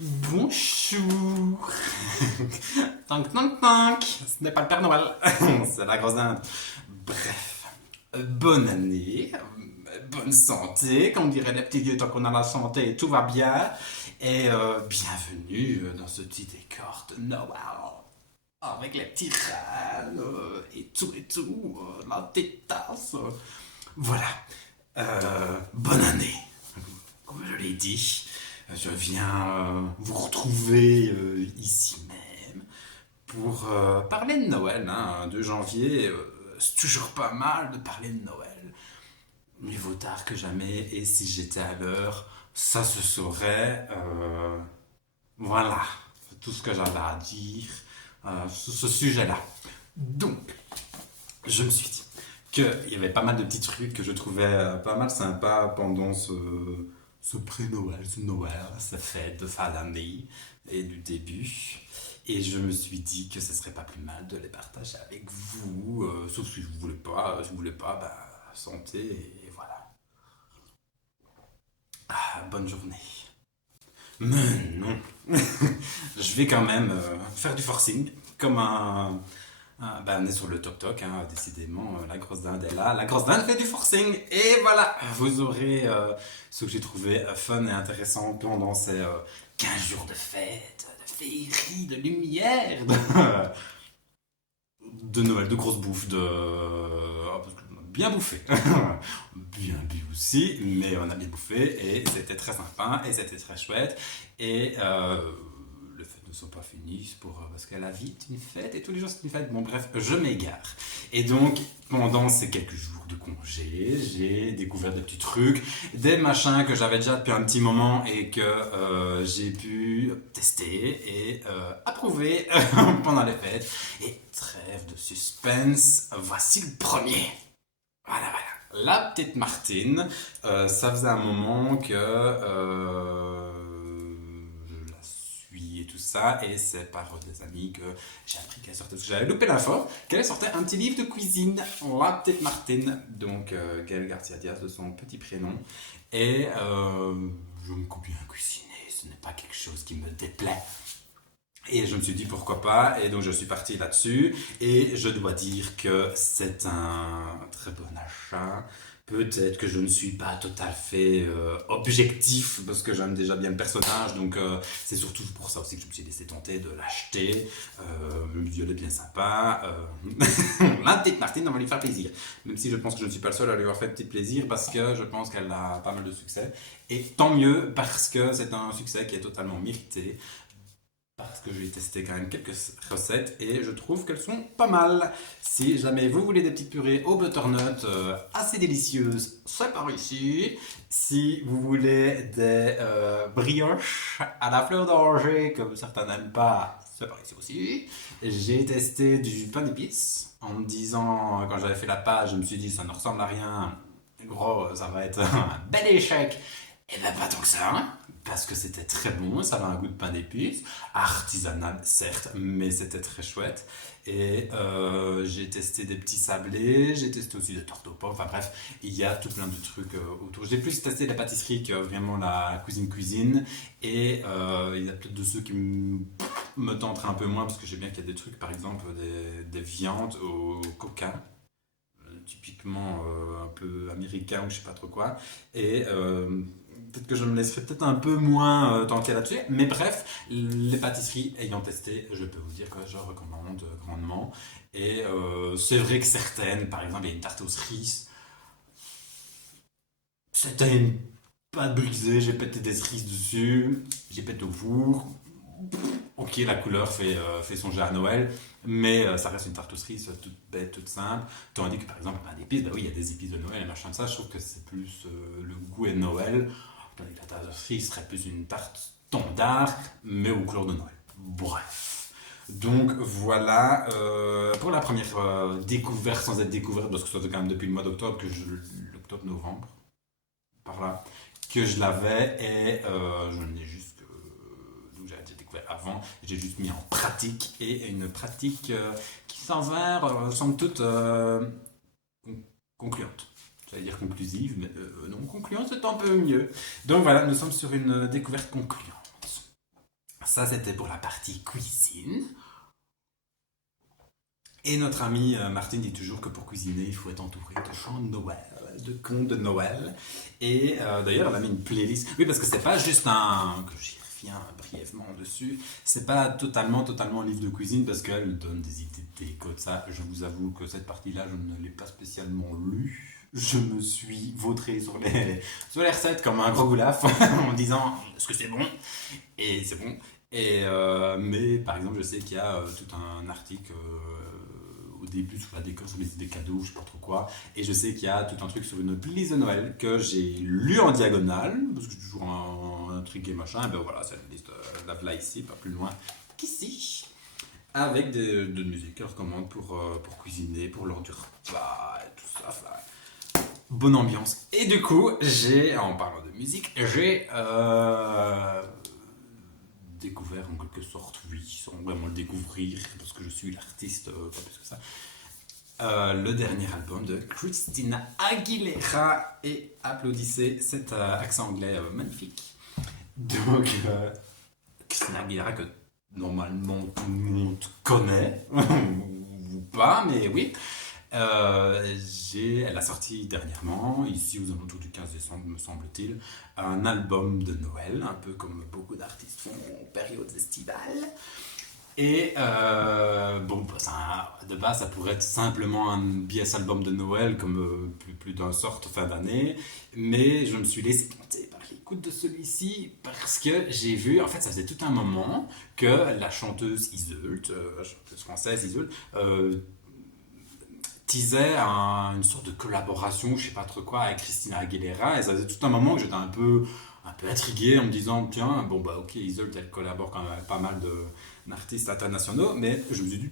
Bonjour. Tank, tank, tank. Ce n'est pas le Père Noël, c'est la grosse dinde. Bref, bonne année, bonne santé, comme dirait les petits vieux, tant qu'on a la santé, tout va bien. Et bienvenue dans ce petit décor de Noël. Avec les petits râles et tout, la petite tasse. Voilà. Bonne année. Comme je l'ai dit, je viens vous retrouver ici même pour parler de Noël. Hein, 2 janvier, c'est toujours pas mal de parler de Noël. Mieux vaut tard que jamais, et si j'étais à l'heure, ça se saurait. Voilà, c'est tout ce que j'avais à dire sur ce sujet-là. Donc, je me suis dit qu'il y avait pas mal de petits trucs que je trouvais pas mal sympas pendant ce pré-Noël, ce Noël, cette fête de fin d'année et du début. Et je me suis dit que ce serait pas plus mal de les partager avec vous, sauf si vous voulez pas. Si vous voulez pas, bah, santé et voilà. Ah, bonne journée. Mais non, je vais quand même faire du forcing, comme bah, on est sur le toc-toc, hein, décidément, la grosse dinde est là. La grosse dinde fait du forcing. Et voilà, vous aurez ce que j'ai trouvé fun et intéressant pendant ces 15 jours de fête, de féerie, de lumière, de Noël, de grosse bouffe, de... parce qu'on a bien bouffé. Bien bu aussi, mais on a bien bouffé et c'était très sympa et c'était très chouette. Et les fêtes ne sont pas finies parce que la vie est une fête et tous les jours c'est une fête. Bon, bref, je m'égare. Et donc, pendant ces quelques jours de congé, j'ai découvert des petits trucs, des machins que j'avais déjà depuis un petit moment et que j'ai pu tester et approuver pendant les fêtes. Et trêve de suspense, voici le premier. Voilà, voilà. La petite Martine, ça faisait un moment que je la suis et tout ça, et c'est par des amis que j'ai appris qu'elle sortait, parce que j'avais loupé l'info, qu'elle sortait un petit livre de cuisine, la petite Martine, donc Gaëlle Garcia Diaz de son petit prénom, et je me coupe bien cuisiner, ce n'est pas quelque chose qui me déplaît. Et je me suis dit pourquoi pas, et donc je suis parti là-dessus, et je dois dire que c'est un très bon achat. Peut-être que je ne suis pas tout à fait objectif, parce que j'aime déjà bien le personnage, donc c'est surtout pour ça aussi que je me suis laissé tenter de l'acheter. Le visuel est bien sympa. La petite Martine, on va lui faire plaisir. Même si je pense que je ne suis pas le seul à lui avoir fait petit plaisir, parce que je pense qu'elle a pas mal de succès. Et tant mieux, parce que c'est un succès qui est totalement mérité parce que j'ai testé quand même quelques recettes et je trouve qu'elles sont pas mal. Si jamais vous voulez des petites purées au butternut assez délicieuses, c'est par ici. Si vous voulez des brioches à la fleur d'oranger, comme certains n'aiment pas, c'est par ici aussi. J'ai testé du pain d'épices en me disant, quand j'avais fait la page, je me suis dit ça ne ressemble à rien. Gros, ça va être un bel échec. Et ben pas tant que ça, hein, parce que c'était très bon, ça avait un goût de pain d'épices, artisanal certes, mais c'était très chouette. Et j'ai testé des petits sablés, j'ai testé aussi des tartes aux pommes, enfin bref, il y a tout plein de trucs autour. J'ai plus testé la pâtisserie que vraiment la cuisine, et il y a peut-être de ceux qui me tenteraient un peu moins, parce que j'ai bien qu'il y a des trucs, par exemple des viandes au coca, typiquement un peu américain ou je sais pas trop quoi. Et peut-être que je me laisserai peut-être un peu moins tenter là-dessus. Mais bref, les pâtisseries ayant testé, je peux vous dire que je recommande grandement. Et c'est vrai que certaines, par exemple, il y a une tarte aux cerises. C'était une pâte brisée, j'ai pété des cerises dessus, j'ai pété au four. Ok, la couleur fait songer à Noël, mais ça reste une tarte aux cerises toute bête, toute simple. Tandis que par exemple, un épice, bah oui, il y a des épices de Noël et machin de ça, je trouve que c'est plus le goût est de Noël. Tandis que la tarte aux cerises serait plus une tarte standard, mais aux couleurs de Noël. Bref. Donc voilà pour la première découverte sans être découverte, parce que ça fait quand même depuis le mois d'octobre l'octobre-novembre, par là, que je l'avais et je n'ai juste donc j'avais déjà découvert avant, j'ai juste mis en pratique et une pratique qui s'avère somme toute concluante. J'allais dire conclusive, mais non, concluante c'est un peu mieux. Donc voilà, nous sommes sur une découverte concluante. Ça, c'était pour la partie cuisine. Et notre ami Martine dit toujours que pour cuisiner, il faut être entouré de chants de Noël, de contes de Noël. Et d'ailleurs, elle a mis une playlist. Oui, parce que c'est pas juste un. Que j'y reviens brièvement dessus. C'est pas totalement un livre de cuisine parce qu'elle donne des idées de déco de ça. Je vous avoue que cette partie-là, je ne l'ai pas spécialement lue. Je me suis vautré sur les recettes comme un gros goulaf en disant est-ce que c'est bon? Et c'est bon. Mais par exemple, je sais qu'il y a tout un article au début sur la déco, sur les idées cadeaux, je sais pas trop quoi. Et je sais qu'il y a tout un truc sur une playlist de Noël que j'ai lu en diagonale, parce que je suis toujours intrigué, machin. Et ben voilà, c'est une liste la voilà ici, pas plus loin qu'ici. Avec de musique qu'elle recommande pour cuisiner, pour l'heure du repas et tout ça. Enfin, bonne ambiance. Et du coup, en parlant de musique, j'ai découvert en quelque sorte, oui, sans vraiment le découvrir, parce que je suis l'artiste, pas plus que ça, le dernier album de Christina Aguilera. Et applaudissez cet accent anglais magnifique. Donc, Christina Aguilera que normalement tout le monde connaît, ou pas, mais oui. Elle a sorti dernièrement, ici aux alentours du 15 décembre, me semble-t-il, un album de Noël, un peu comme beaucoup d'artistes font en période estivale. Et bon, de base, ça pourrait être simplement un biais album de Noël, comme plus d'un sorte fin d'année, mais je me suis laissé tenter par l'écoute de celui-ci parce que j'ai vu, en fait, ça faisait tout un moment que la chanteuse Iseult, chanteuse française Iseult, teasait une sorte de collaboration, je sais pas trop quoi, avec Christina Aguilera. Et ça faisait tout un moment que j'étais un peu intrigué en me disant, tiens, bon bah ok, Isolde, elle collabore quand même avec pas mal d'artistes internationaux, mais je me suis dit,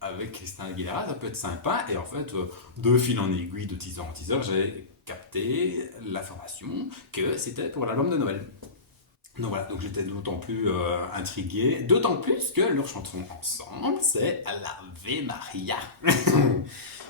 avec Christina Aguilera, ça peut être sympa. Et en fait, de fil en aiguille, de teaser en teaser, j'ai capté l'information que c'était pour l'album de Noël. Donc voilà, donc j'étais d'autant plus intrigué, d'autant plus que leur chanson ensemble, c'est L'Ave Maria,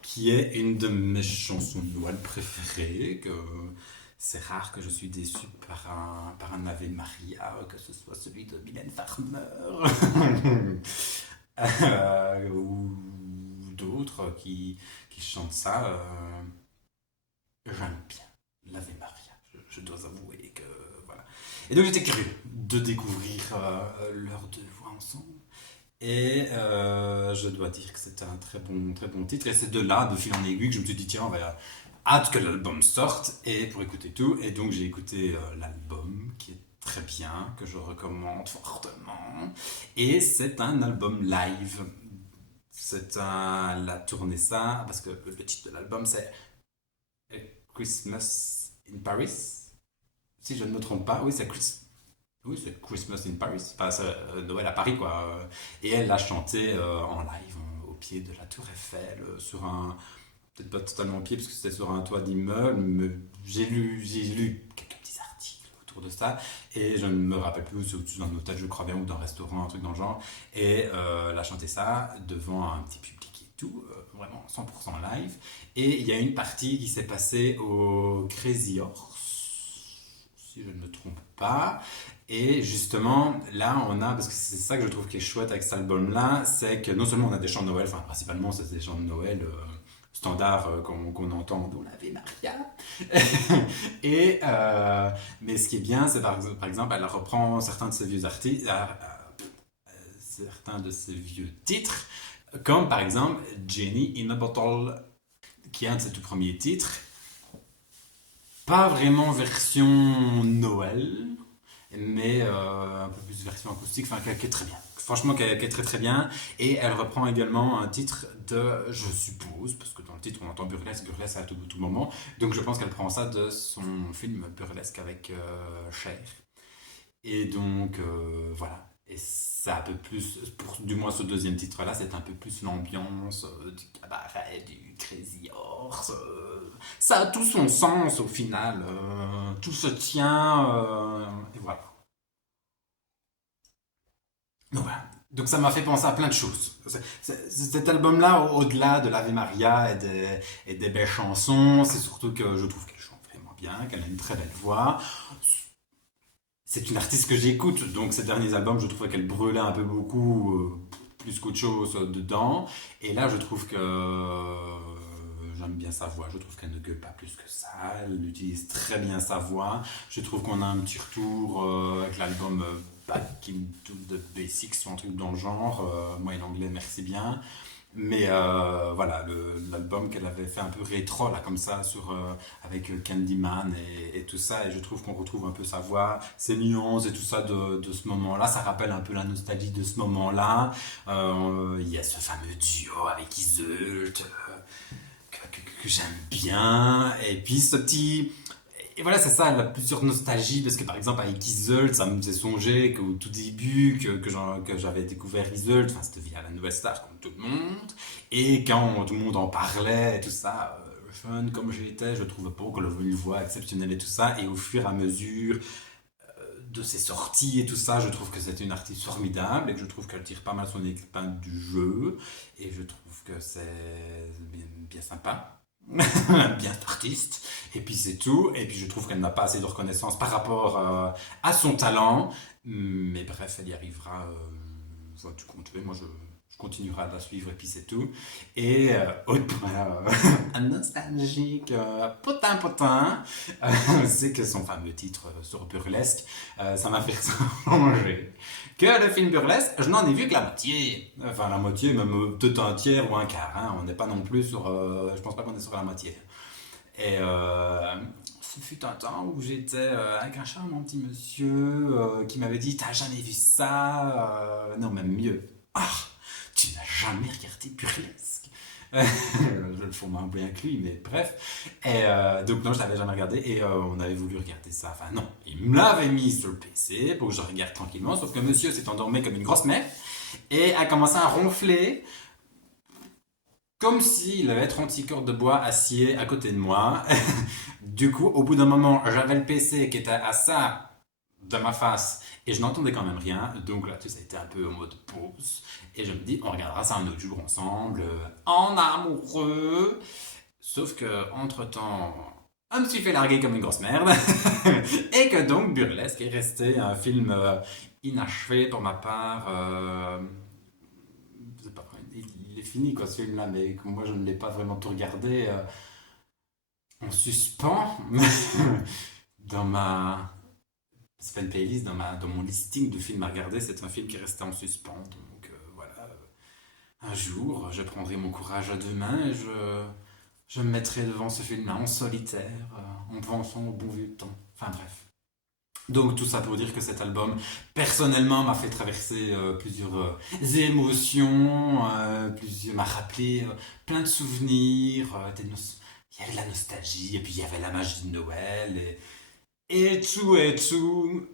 qui est une de mes chansons de Noël préférées, que c'est rare que je suis déçu par un Ave Maria, que ce soit celui de Mylène Farmer, ou d'autres qui chantent ça. J'aime bien L'Ave Maria, je dois avouer que voilà. Et donc j'étais curieux de découvrir leurs deux voix ensemble. Et je dois dire que c'était un très bon titre. Et c'est de là, de fil en aiguille, que je me suis dit, tiens, on va hâte que l'album sorte et pour écouter tout. Et donc j'ai écouté l'album qui est très bien, que je recommande fortement. Et c'est un album live. Elle a tourné ça, parce que le titre de l'album c'est Christmas in Paris. Si je ne me trompe pas, oui, c'est Christmas in Paris, enfin, c'est Noël à Paris, quoi. Et elle l'a chanté en live, au pied de la Tour Eiffel, sur un. Peut-être pas totalement au pied, parce que c'était sur un toit d'immeuble, mais j'ai lu quelques petits articles autour de ça, et je ne me rappelle plus, c'est dans un hôtel, je crois bien, ou dans un restaurant, un truc dans le genre. Et elle a chanté ça devant un petit public et tout, vraiment 100% live. Et il y a une partie qui s'est passée au Crazy Horse, si je ne me trompe pas. Et justement, là, parce que c'est ça que je trouve qui est chouette avec cet album-là, c'est que non seulement on a des chants de Noël, enfin, principalement, c'est des chants de Noël standards qu'on entend, dont l'Ave Maria. Mais ce qui est bien, c'est par exemple, elle reprend certains de ses vieux artistes, certains de ses vieux titres, comme par exemple Jenny in a Bottle, qui est un de ses tout premiers titres. Pas vraiment version Noël, mais un peu plus version acoustique, enfin qui est très bien. Franchement, qui est très très bien. Et elle reprend également un titre je suppose, parce que dans le titre on entend burlesque à tout moment. Donc je pense qu'elle prend ça de son film burlesque avec Cher. Et donc voilà. Et c'est un peu plus, du moins ce deuxième titre-là, c'est un peu plus l'ambiance du cabaret, du Crazy Horse. Ça a tout son sens au final. Tout se tient. Et voilà. Donc voilà. Donc ça m'a fait penser à plein de choses. Cet album-là, au-delà de l'Ave Maria et des belles chansons, c'est surtout que je trouve qu'elle chante vraiment bien, qu'elle a une très belle voix. c'est une artiste que j'écoute, donc ces derniers albums, je trouvais qu'elle brûlait un peu beaucoup, plus qu'autre chose dedans. Et là, je trouve que j'aime bien sa voix. Je trouve qu'elle ne gueule pas plus que ça. Elle utilise très bien sa voix. Je trouve qu'on a un petit retour avec l'album Back into the Basics ou un truc dans le genre. Moi, en anglais, merci bien. Mais voilà, l'album qu'elle avait fait un peu rétro, là, comme ça, avec Candyman et tout ça, et je trouve qu'on retrouve un peu sa voix, ses nuances et tout ça de ce moment-là. Ça rappelle un peu la nostalgie de ce moment-là. Il y a ce fameux duo avec Iseult que j'aime bien, et puis ce petit. Et voilà, c'est ça, la plusieurs nostalgie, parce que par exemple, avec Iseult, ça me faisait songer qu'au tout début, que j'avais découvert Iseult, enfin, c'était via la Nouvelle Star, comme tout le monde, et quand tout le monde en parlait et tout ça, jeune comme j'étais, je trouvais pas qu'elle avait une voix exceptionnelle et tout ça, et au fur et à mesure de ses sorties et tout ça, je trouve que c'est une artiste formidable, et que je trouve qu'elle tire pas mal son épingle du jeu, et je trouve que c'est bien sympa. Bien artiste, et puis c'est tout. Et puis je trouve qu'elle n'a pas assez de reconnaissance par rapport à son talent, mais bref, elle y arrivera. Voilà, tu comptes, moi je continuerai à la suivre, et puis c'est tout. Et autre point un nostalgique, potin, c'est que son fameux titre sur Burlesque, ça m'a fait songer que le film Burlesque, je n'en ai vu que la moitié. Enfin, la moitié, même peut-être un tiers ou un quart. Hein. On n'est pas non plus sur. Je pense pas qu'on est sur la moitié. Et ce fut un temps où j'étais avec un charmant petit monsieur qui m'avait dit: T'as jamais vu ça Non, même mieux. Ah, tu n'as jamais regardé Burlesque. Je le fais moins bien que lui, mais bref. Et donc, non, je l'avais jamais regardé et on avait voulu regarder ça. Enfin, non, il me l'avait mis sur le PC pour que je regarde tranquillement. Sauf que monsieur s'est endormi comme une grosse mère et a commencé à ronfler comme s'il avait 36 cordes de bois acier à côté de moi. Du coup, au bout d'un moment, j'avais le PC qui était à ça de ma face et je n'entendais quand même rien. Donc là, tout ça a été un peu en mode pause. Et je me dis, on regardera ça un autre jour ensemble, en amoureux. Sauf que, entre-temps, je me suis fait larguer comme une grosse merde. Et que donc, Burlesque est resté un film inachevé pour ma part. C'est pas vrai, il est fini quoi ce film-là, mais comme moi je ne l'ai pas vraiment tout regardé, en suspens dans ma Sven playlist, dans mon listing de films à regarder, c'est un film qui est resté en suspens. Donc voilà, un jour je prendrai mon courage à deux mains et je me mettrai devant ce film-là en solitaire, en pensant au bon vieux temps. Enfin bref. Donc tout ça pour dire que cet album, personnellement, m'a fait traverser plusieurs émotions, m'a rappelé plein de souvenirs, il y avait de la nostalgie, et puis il y avait la magie de Noël, et tout, et tout.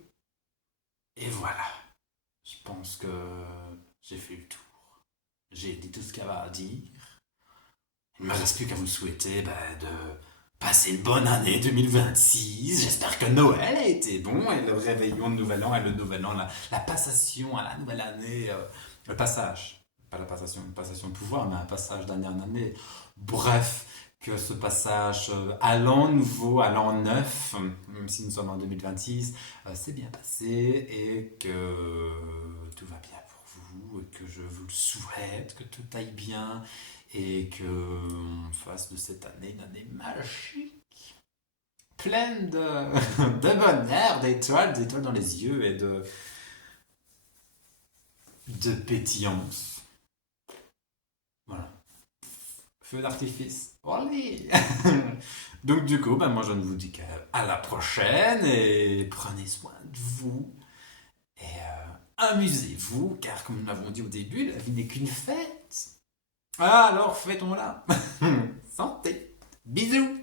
Et voilà, je pense que j'ai fait le tour. J'ai dit tout ce qu'il y avait à dire. Il ne me reste plus qu'à vous souhaiter de passer une bonne année 2026. J'espère que Noël a été bon et le réveillon de Nouvel An et le Nouvel An, la passation à la nouvelle année, le passage, pas la passation de pouvoir, mais un passage d'année en année. Bref, que ce passage à l'an nouveau, à l'an neuf, même si nous sommes en 2026, s'est bien passé et que tout va bien pour vous et que je vous le souhaite, que tout aille bien et qu'on fasse de cette année une année magique, pleine de bonheur, d'étoiles dans les yeux et de pétillance. Voilà. Feu d'artifice. Allez. Donc du coup, moi je ne vous dis qu'à la prochaine et prenez soin de vous et amusez-vous car comme nous l'avons dit au début, la vie n'est qu'une fête. Alors fêtons-la. Santé. Bisous.